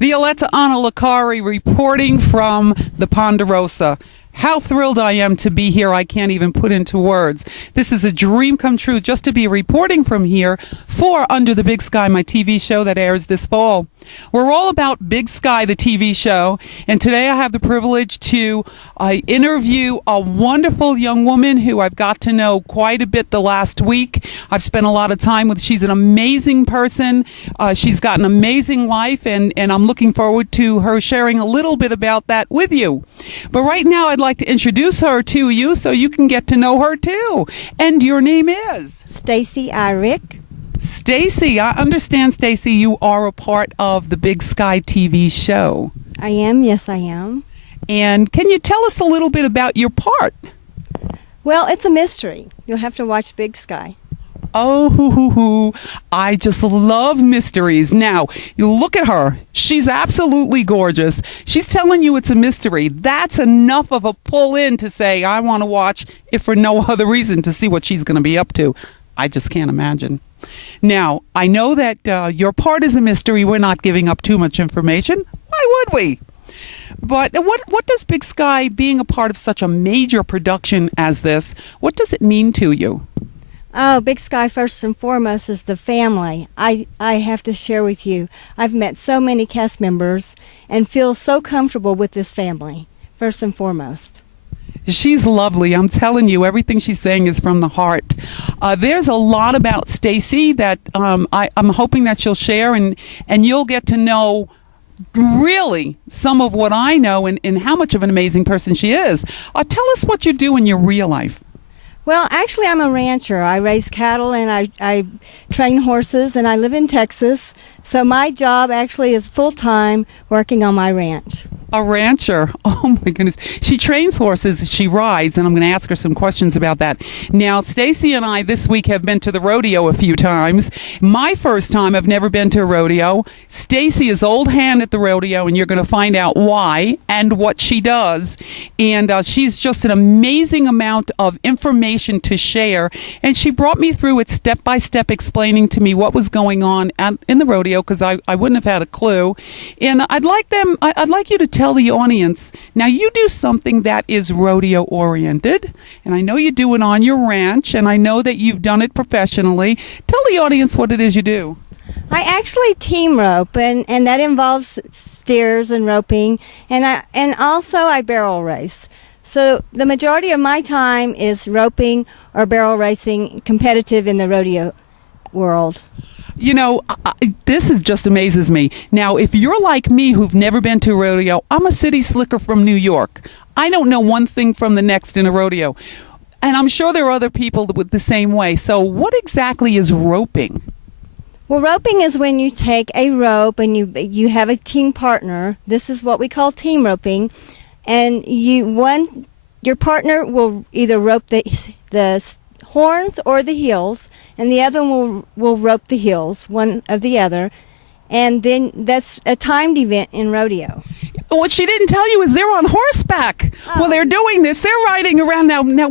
Violetta Anna Licari reporting from the Ponderosa. How thrilled I am to be here. I can't even put into words. This is a dream come true just to be reporting from here for Under the Big Sky, my TV show that airs this fall. We're all about Big Sky, the TV show, and today I have the privilege to interview a wonderful young woman who I've got to know quite a bit the last week. I've spent a lot of time with. She's an amazing person. She's got an amazing life, and I'm looking forward to her sharing a little bit about that with you. But right now, I'd like to introduce her to you so you can get to know her too. And your name is? Stacy Irick. Stacy, I understand, Stacy, you are a part of the Big Sky TV show. I am, yes I am. And can you tell us a little bit about your part? Well, it's a mystery. You'll have to watch Big Sky. Oh, I just love mysteries. Now, you look at her. She's absolutely gorgeous. She's telling you it's a mystery. That's enough of a pull in to say, I want to watch, if for no other reason, to see what she's going to be up to. I just can't imagine. Now, I know that your part is a mystery. We're not giving up too much information. Why would we? But what does Big Sky, being a part of such a major production as this, what does it mean to you? Oh, Big Sky, first and foremost, is the family. I have to share with you, I've met so many cast members and feel so comfortable with this family, first and foremost. She's lovely. I'm telling you, everything she's saying is from the heart. There's a lot about Stacy that I'm hoping that she'll share, and you'll get to know really some of what I know and how much of an amazing person she is. Tell us what you do in your real life. Well, actually, I'm a rancher. I raise cattle and I train horses, and I live in Texas. So my job actually is full-time working on my ranch. A rancher. Oh, my goodness. She trains horses. She rides, and I'm going to ask her some questions about that. Now, Stacy and I this week have been to the rodeo a few times. My first time, I've never been to a rodeo. Stacy is old hand at the rodeo, and you're going to find out why and what she does. And she's just an amazing amount of information to share. And she brought me through it step by step, explaining to me what was going on in the rodeo, because I wouldn't have had a clue. And I'd like you to tell the audience, now you do something that is rodeo oriented, and I know you do it on your ranch, and I know that you've done it professionally. Tell the audience what it is you do. I actually team rope, and that involves steers and roping, and also I barrel race. So the majority of my time is roping or barrel racing, competitive in the rodeo world. You know, this just amazes me. Now, if you're like me who've never been to a rodeo, I'm a city slicker from New York. I don't know one thing from the next in a rodeo. And I'm sure there are other people with the same way. So what exactly is roping? Well, roping is when you take a rope and you have a team partner. This is what we call team roping. And your partner will either rope the horns or the heels, and the other one will rope the heels, one of the other, and then that's a timed event in rodeo. What she didn't tell you is they're on horseback. Oh. Well, they're doing this. They're riding around now. Now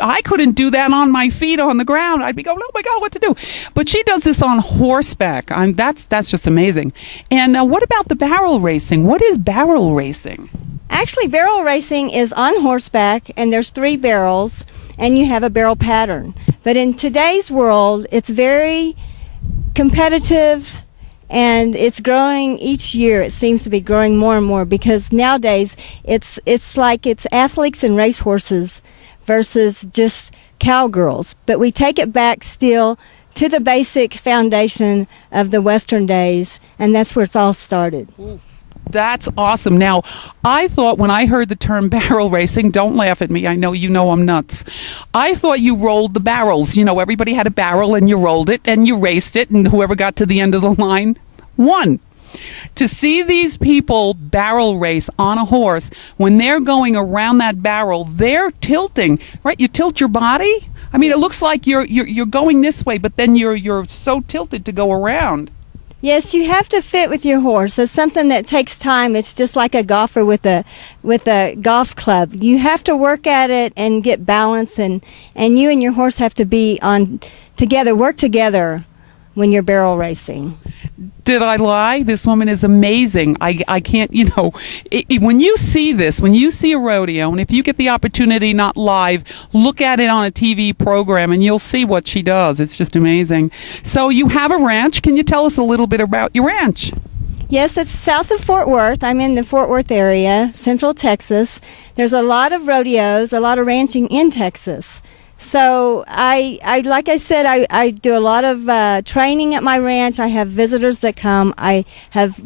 I couldn't do that on my feet on the ground. I'd be going, oh my God, what to do? But she does this on horseback. That's just amazing. And what about the barrel racing? What is barrel racing? Actually, barrel racing is on horseback, and there's 3 barrels, and you have a barrel pattern. But in today's world, it's very competitive, and it's growing each year. It seems to be growing more and more, because nowadays it's like it's athletes and racehorses versus just cowgirls. But we take it back still to the basic foundation of the Western days, and that's where it's all started. That's awesome. Now, I thought when I heard the term barrel racing, don't laugh at me, I know you know I'm nuts. I thought you rolled the barrels. You know, everybody had a barrel and you rolled it and you raced it, and whoever got to the end of the line won. To see these people barrel race on a horse, when they're going around that barrel, they're tilting, right? You tilt your body. I mean, it looks like you're going this way, but then you're so tilted to go around. Yes, you have to fit with your horse. It's something that takes time. It's just like a golfer with a golf club. You have to work at it and get balance, and you and your horse have to be on together, work together when you're barrel racing. Did I lie? This woman is amazing. I can't, when you see this, when you see a rodeo, and if you get the opportunity, not live, look at it on a TV program and you'll see what she does. It's just amazing. So you have a ranch. Can you tell us a little bit about your ranch? Yes, it's south of Fort Worth. I'm in the Fort Worth area, Central Texas. There's a lot of rodeos, a lot of ranching in Texas. So like I said, I do a lot of training at my ranch. I have visitors that come. I have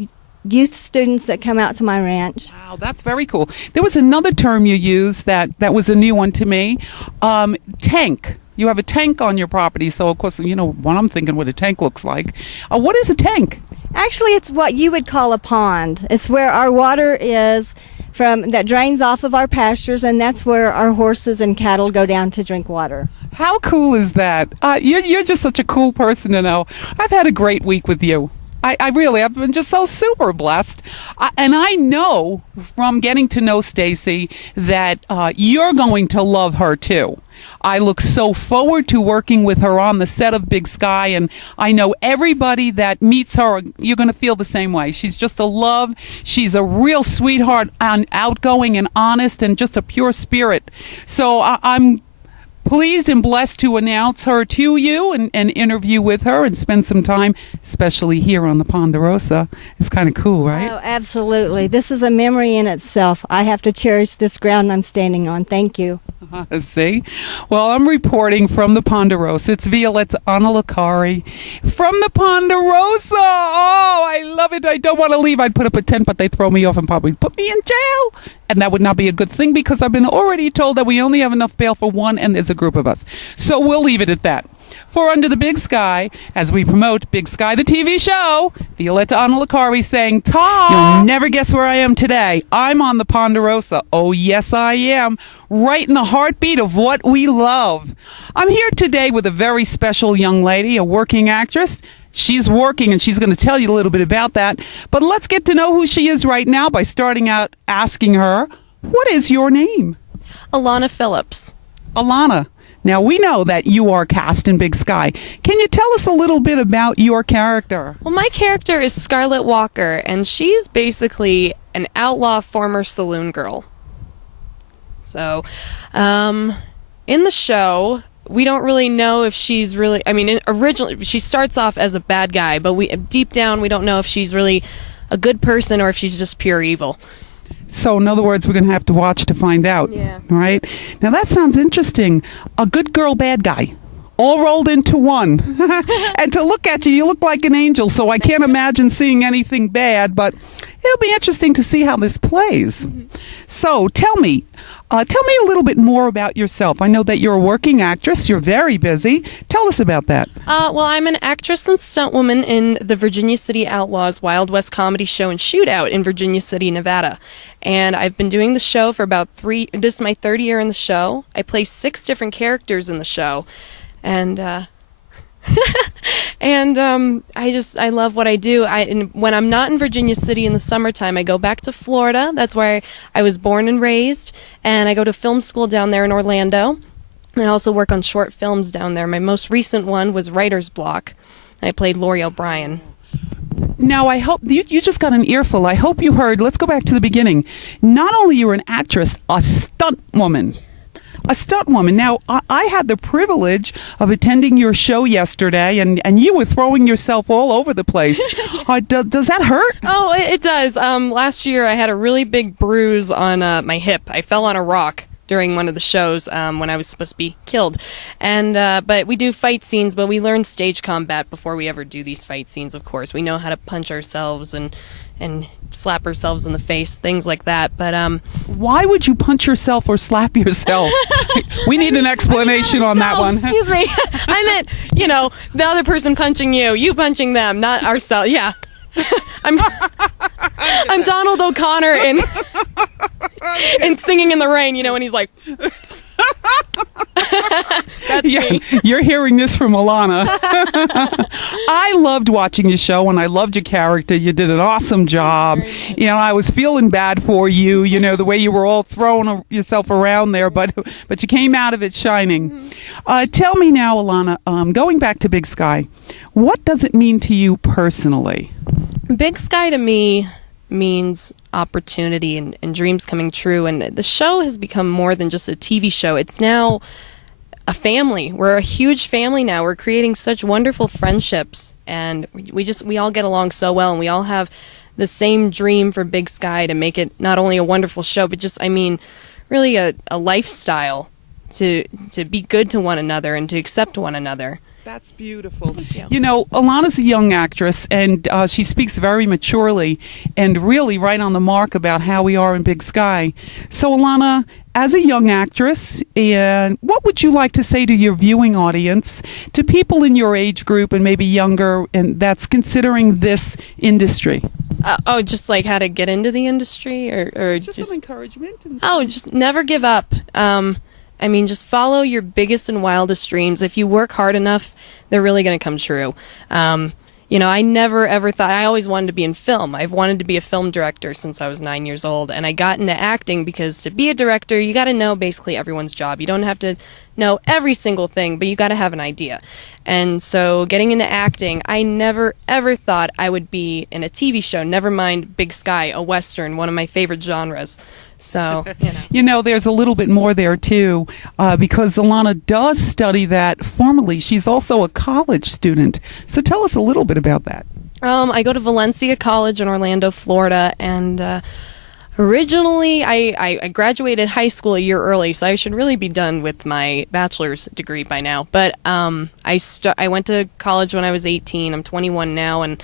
youth students that come out to my ranch. Wow, that's very cool. There was another term you used that was a new one to me. Tank. You have a tank on your property, so of course, what I'm thinking what a tank looks like. What is a tank? Actually, it's what you would call a pond. It's where our water is that drains off of our pastures, and that's where our horses and cattle go down to drink water. How cool is that? You're just such a cool person to know. I've had a great week with you. I've been just so super blessed. And I know from getting to know Stacy that you're going to love her too. I look so forward to working with her on the set of Big Sky, and I know everybody that meets her, you're going to feel the same way. She's just a love. She's a real sweetheart and outgoing and honest and just a pure spirit. So I'm pleased and blessed to announce her to you and interview with her and spend some time, especially here on the Ponderosa. It's kind of cool, right? Oh, absolutely. This is a memory in itself. I have to cherish this ground I'm standing on. Thank you. See? Well, I'm reporting from the Ponderosa. It's Violetta Analacari from the Ponderosa. Oh, I love it. I don't want to leave. I'd put up a tent, but they'd throw me off and probably put me in jail. And that would not be a good thing because I've been already told that we only have enough bail for one and there's a group of us. So we'll leave it at that. For Under the Big Sky, as we promote Big Sky, the TV show, Violetta Analacari saying, "Ta! You'll never guess where I am today. I'm on the Ponderosa. Oh, yes, I am. Right in the heartbeat of what we love. I'm here today with a very special young lady, a working actress. She's working, and she's going to tell you a little bit about that. But let's get to know who she is right now by starting out asking her, what is your name?" Alana Phillips. Alana. Now, we know that you are cast in Big Sky. Can you tell us a little bit about your character? Well, my character is Scarlett Walker, and she's basically an outlaw former saloon girl. So, in the show, we don't really know if she's really, originally, she starts off as a bad guy, but deep down, we don't know if she's really a good person or if she's just pure evil. So, in other words, we're going to have to watch to find out. Yeah. Right? Now, that sounds interesting. A good girl, bad guy. All rolled into one. And to look at you, you look like an angel, so I can't imagine seeing anything bad, but it'll be interesting to see how this plays. Mm-hmm. So, tell me a little bit more about yourself. I know that you're a working actress. You're very busy. Tell us about that. Well, I'm an actress and stuntwoman in the Virginia City Outlaws Wild West comedy show and shootout in Virginia City, Nevada. And I've been doing the show for about this is my third year in the show. I play 6 different characters in the show. And I love what I do. When I'm not in Virginia City in the summertime, I go back to Florida. That's where I was born and raised. And I go to film school down there in Orlando. And I also work on short films down there. My most recent one was Writer's Block. I played Lori O'Brien. Now, I hope you just got an earful. I hope you heard. Let's go back to the beginning. Not only you're an actress, a stunt woman. A stunt woman. Now, I had the privilege of attending your show yesterday, and you were throwing yourself all over the place. Does that hurt? Oh, it does. Last year, I had a really big bruise on my hip. I fell on a rock during one of the shows when I was supposed to be killed. And but we do fight scenes, but we learn stage combat before we ever do these fight scenes, of course. We know how to punch ourselves and slap ourselves in the face, things like that. But why would you punch yourself or slap yourself? We need an explanation on that one. Excuse me. I meant, the other person punching you punching them, not ourselves. Yeah. I'm Donald O'Connor in Singing in the Rain, when he's like That's me. You're hearing this from Alana. I loved watching your show, and I loved your character. You did an awesome job. You know, I was feeling bad for you, you know, the way you were all throwing yourself around there, but you came out of it shining. Tell me now, Alana, going back to Big Sky, what does it mean to you personally? Big Sky to me means opportunity and dreams coming true. And the show has become more than just a TV show. It's now a family. We're a huge family now. We're creating such wonderful friendships, and we all get along so well, and we all have the same dream for Big Sky to make it not only a wonderful show, but just, I mean, really a lifestyle to be good to one another and to accept one another. That's beautiful. You. You know, Alana's a young actress, and she speaks very maturely and really right on the mark about how we are in Big Sky. So, Alana, as a young actress, what would you like to say to your viewing audience, to people in your age group and maybe younger, and that's considering this industry? Just like how to get into the industry, or Just some encouragement. just never give up. I mean, just follow your biggest and wildest dreams. If you work hard enough, they're really going to come true. You know, I never ever thought, I always wanted to be in film. I've wanted to be a film director since I was 9 years old. And I got into acting because to be a director, you got to know basically everyone's job. You don't have to know every single thing, but you got to have an idea. And so getting into acting, I never ever thought I would be in a TV show, never mind Big Sky, a Western, one of my favorite genres. So, you know, there's a little bit more there, too, because Alana does study that formally. She's also a college student. So tell us a little bit about that. I go to Valencia College in Orlando, Florida, and originally I graduated high school a year early, so I should really be done with my bachelor's degree by now. But I went to college when I was 18. I'm 21 now, and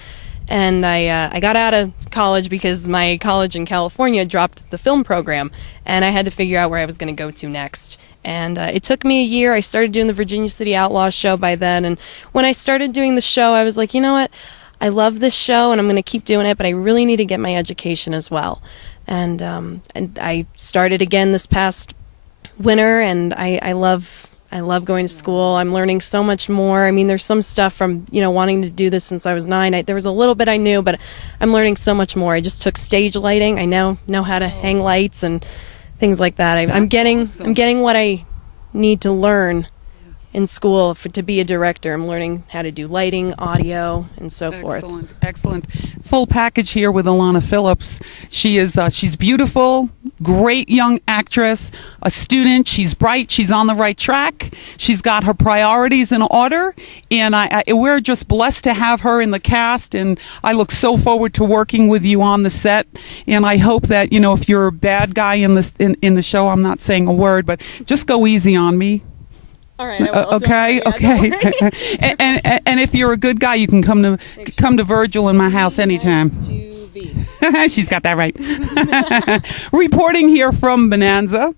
I got out of college because my college in California dropped the film program, and I had to figure out where I was going to go to next. And it took me a year. I started doing the Virginia City Outlaws show by then, and when I started doing the show, I was like, you know what? I love this show, and I'm going to keep doing it, but I really need to get my education as well. And I started again this past winter, and I love going to school. I'm learning so much more. I mean, there's some stuff from, you know, wanting to do this since I was 9. There was a little bit I knew, but I'm learning so much more. I just took stage lighting. I now know how to hang lights and things like that. I'm getting what I need to learn in school to be a director. I'm learning how to do lighting, audio, and so forth. Excellent. Full package here with Alana Phillips. She's beautiful, great young actress, a student. She's bright. She's on the right track. She's got her priorities in order, and we're just blessed to have her in the cast. And I look so forward to working with you on the set. And I hope that, you know, if you're a bad guy in the show, I'm not saying a word, but just go easy on me. All right, I will. Okay. And if you're a good guy, you can come to Virgil in my house anytime. She's got that right. Reporting here from Bonanza.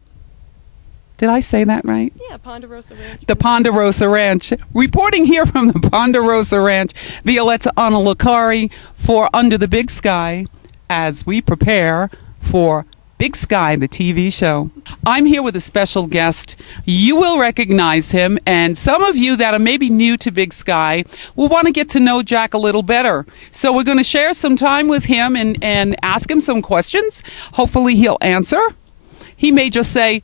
Did I say that right? Yeah, Ponderosa Ranch. The Ponderosa Ranch. Reporting here from the Ponderosa Ranch, Violetta Analacari for Under the Big Sky as we prepare for Big Sky, the TV show. I'm here with a special guest. You will recognize him, and some of you that are maybe new to Big Sky will want to get to know Jack a little better. So we're going to share some time with him and ask him some questions. Hopefully he'll answer. He may just say,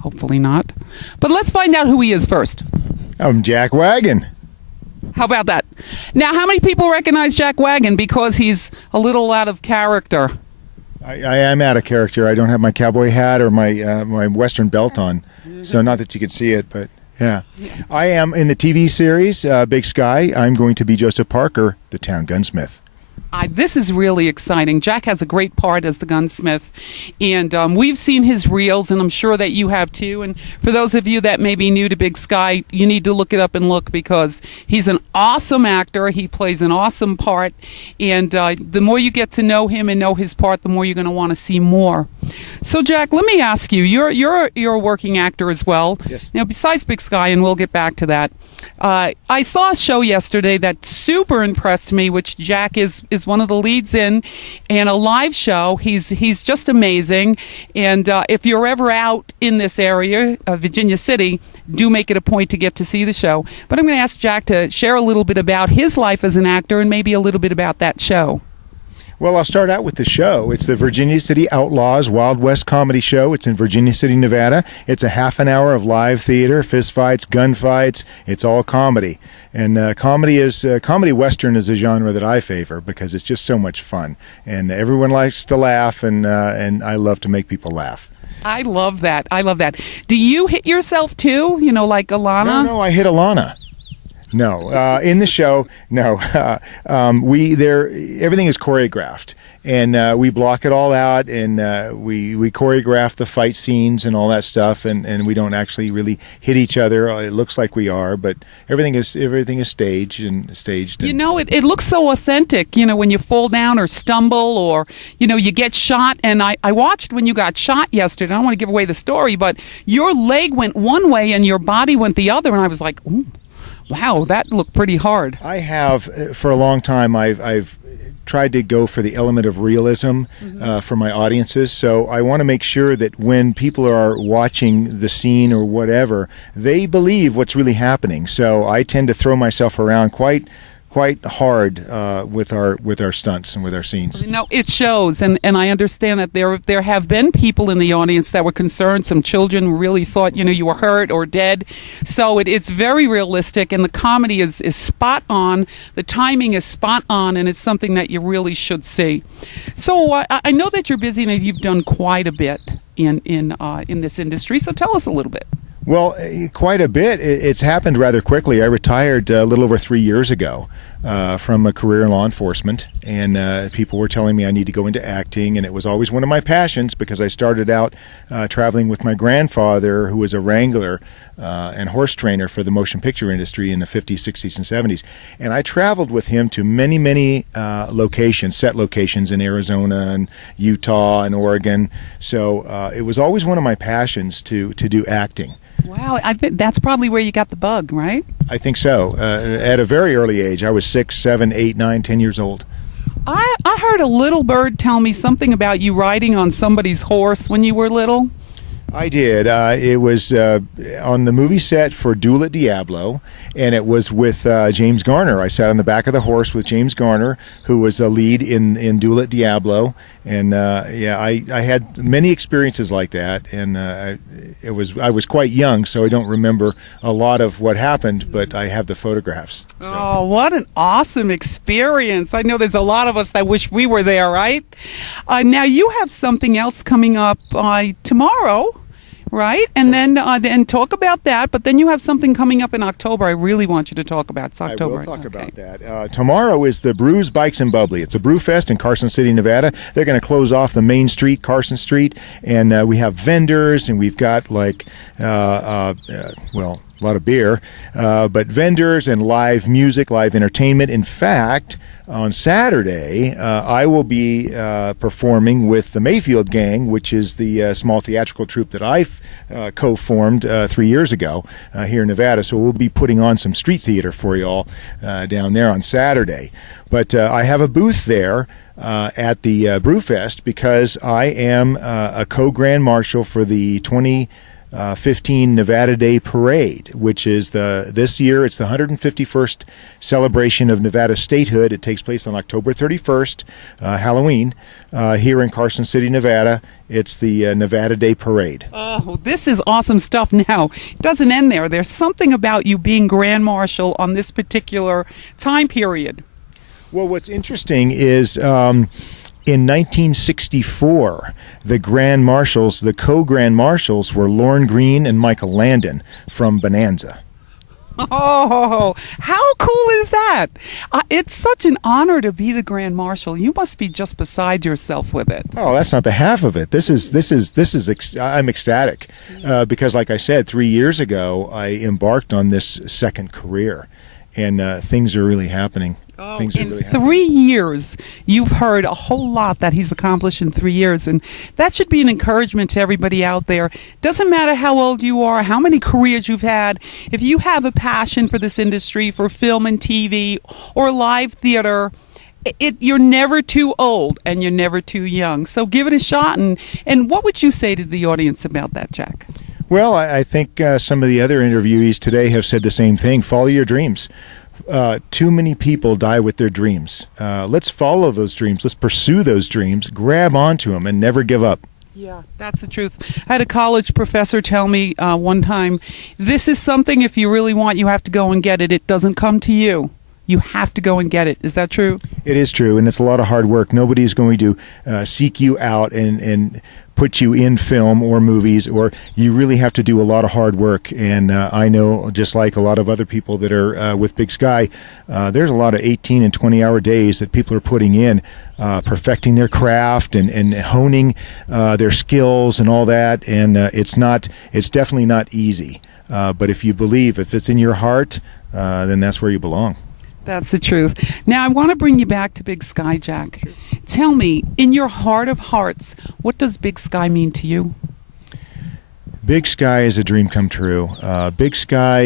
hopefully not. But let's find out who he is first. I'm Jack Wagon. How about that? Now, how many people recognize Jack Wagon because he's a little out of character? I am out of character. I don't have my cowboy hat or my Western belt on, so not that you could see it, but yeah. I am in the TV series Big Sky. I'm going to be Joseph Parker, the town gunsmith. This is really exciting. Jack has a great part as the gunsmith, and we've seen his reels, and I'm sure that you have too. And for those of you that may be new to Big Sky, you need to look it up and look because he's an awesome actor. He plays an awesome part, and the more you get to know him and know his part, the more you're going to want to see more. So, Jack, let me ask you: you're a working actor as well. Yes. Now, besides Big Sky, and we'll get back to that. I saw a show yesterday that super impressed me, which Jack is is one of the leads in a live show. He's just amazing. And if you're ever out in this area, Virginia City, do make it a point to get to see the show. But I'm going to ask Jack to share a little bit about his life as an actor and maybe a little bit about that show. Well, I'll start out with the show. It's the Virginia City Outlaws Wild West Comedy Show. It's in Virginia City, Nevada. It's a half an hour of live theater, fistfights, gunfights. It's all comedy. And comedy western is a genre that I favor because it's just so much fun. And everyone likes to laugh, and I love to make people laugh. I love that. I love that. Do you hit yourself too? You know, like Alana? No, I hit Alana. No, in the show, no. Everything is choreographed, and we block it all out, and we choreograph the fight scenes and all that stuff, and we don't actually really hit each other. It looks like we are, but everything is staged. You know, it looks so authentic. You know, when you fall down or stumble, or you get shot. And I watched when you got shot yesterday. I don't want to give away the story, but your leg went one way and your body went the other, and I was like, ooh. Wow, that looked pretty hard. I have, for a long time, I've tried to go for the element of realism for my audiences. So I want to make sure that when people are watching the scene or whatever, they believe what's really happening. So I tend to throw myself around quite hard with our stunts and with our scenes. No, it shows, and I understand that there have been people in the audience that were concerned. Some children really thought you were hurt or dead. So it's very realistic, and the comedy is spot on. The timing is spot on, and it's something that you really should see. So I know that you're busy and you've done quite a bit in this industry. So tell us a little bit. Well, quite a bit. It's happened rather quickly. I retired a little over 3 years ago from a career in law enforcement, and people were telling me I need to go into acting, and it was always one of my passions because I started out traveling with my grandfather, who was a wrangler and horse trainer for the motion picture industry in the 50s, 60s, and 70s. And I traveled with him to many, many set locations in Arizona and Utah and Oregon. So it was always one of my passions to do acting. Wow, I think that's probably where you got the bug, right? I think so. At a very early age. I was 6, 7, 8, 9, 10 years old. I heard a little bird tell me something about you riding on somebody's horse when you were little. I did. It was on the movie set for Duel at Diablo, and it was with James Garner. I sat on the back of the horse with James Garner, who was a lead in Duel at Diablo. And I had many experiences like that, and I was quite young, so I don't remember a lot of what happened, but I have the photographs. So. Oh, what an awesome experience. I know there's a lot of us that wish we were there, right? Now, you have something else coming up tomorrow. Right, and then talk about that. But then you have something coming up in October. I really want you to talk about. It's October. I will talk about that. Tomorrow is the Brews, Bikes, and Bubbly. It's a brew fest in Carson City, Nevada. They're going to close off the main street, Carson Street, and we have vendors, and we've got a lot of beer, but vendors and live music, live entertainment. In fact, on Saturday, I will be performing with the Mayfield Gang, which is the small theatrical troupe that I co-formed 3 years ago here in Nevada. So we'll be putting on some street theater for you all down there on Saturday. But I have a booth there at the Brewfest because I am a co-grand marshal for the 2015 Nevada Day Parade, which is this year it's the 151st celebration of Nevada statehood. It takes place on October 31st, Halloween, here in Carson City, Nevada. It's the Nevada Day Parade. Oh, this is awesome stuff. Now, it doesn't end there. There's something about you being Grand Marshal on this particular time period. Well, what's interesting is in 1964, the Grand Marshals, the co-Grand Marshals, were Lorne Green and Michael Landon from Bonanza. Oh, how cool is that? It's such an honor to be the Grand Marshal. You must be just beside yourself with it. Oh, that's not the half of it. I'm ecstatic because, like I said, 3 years ago, I embarked on this second career, and things are really happening. Oh, in 3 years, you've heard a whole lot that he's accomplished in 3 years, and that should be an encouragement to everybody out there. Doesn't matter how old you are, how many careers you've had, if you have a passion for this industry, for film and TV or live theater, you're never too old and you're never too young. So give it a shot. And what would you say to the audience about that, Jack? Well, I think some of the other interviewees today have said the same thing. Follow your dreams. Too many people die with their dreams. Let's follow those dreams. Let's pursue those dreams. Grab onto them and never give up. Yeah, that's the truth. I had a college professor tell me one time, this is something if you really want, you have to go and get it. It doesn't come to you. You have to go and get it. Is that true? It is true, and it's a lot of hard work. Nobody's going to seek you out and put you in film or movies, or you really have to do a lot of hard work. And I know, just like a lot of other people that are with Big Sky, there's a lot of 18 and 20-hour days that people are putting in, perfecting their craft and honing their skills and all that. And it's definitely not easy. But if you believe, if it's in your heart, then that's where you belong. That's the truth. Now, I want to bring you back to Big Sky, Jack. Sure. Tell me, in your heart of hearts, what does Big Sky mean to you? Big Sky is a dream come true. Big Sky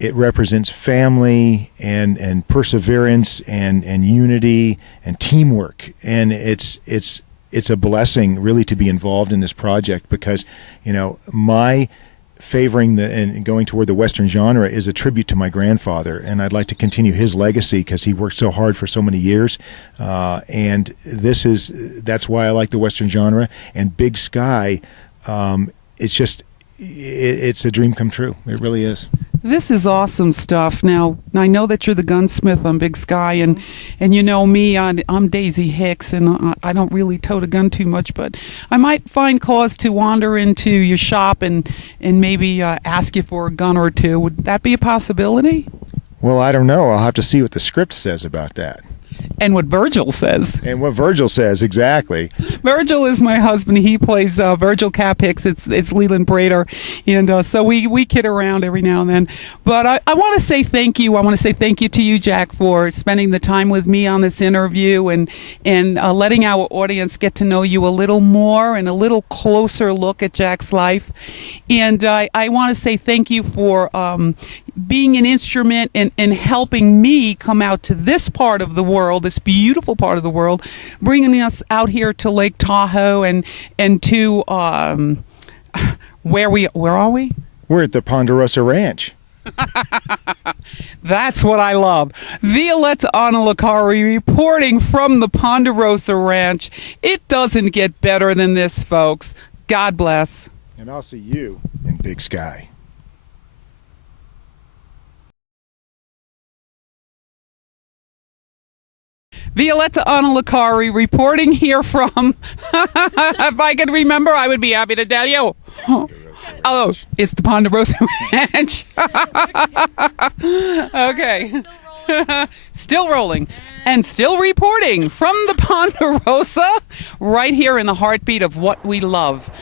it represents family and perseverance and unity and teamwork. And it's a blessing really to be involved in this project because, my favoring and going toward the Western genre is a tribute to my grandfather, and I'd like to continue his legacy because he worked so hard for so many years. And that's why I like the Western genre. And Big Sky, it's a dream come true. It really is. This is awesome stuff. Now, I know that you're the gunsmith on Big Sky, and you know me, I'm Daisy Hicks, and I don't really tote a gun too much, but I might find cause to wander into your shop and maybe ask you for a gun or two. Would that be a possibility? Well, I don't know. I'll have to see what the script says about that. And what Virgil says. And what Virgil says, exactly. Virgil is my husband. He plays Virgil Cap Hicks. It's Leland Brader. And so we kid around every now and then. But I want to say thank you. I want to say thank you to you, Jack, for spending the time with me on this interview and letting our audience get to know you a little more and a little closer look at Jack's life. And I want to say thank you for being an instrument in helping me come out to this part of the world, this beautiful part of the world, bringing us out here to Lake Tahoe and to where are we? We're at the Ponderosa Ranch. That's what I love. Violetta Analicari reporting from the Ponderosa Ranch. It doesn't get better than this, folks. God bless. And I'll see you in Big Sky. Violetta Analicari reporting here from, if I could remember, I would be happy to tell you. Oh, it's the Ponderosa Ranch. Okay. Still rolling and still reporting from the Ponderosa right here in the heartbeat of what we love.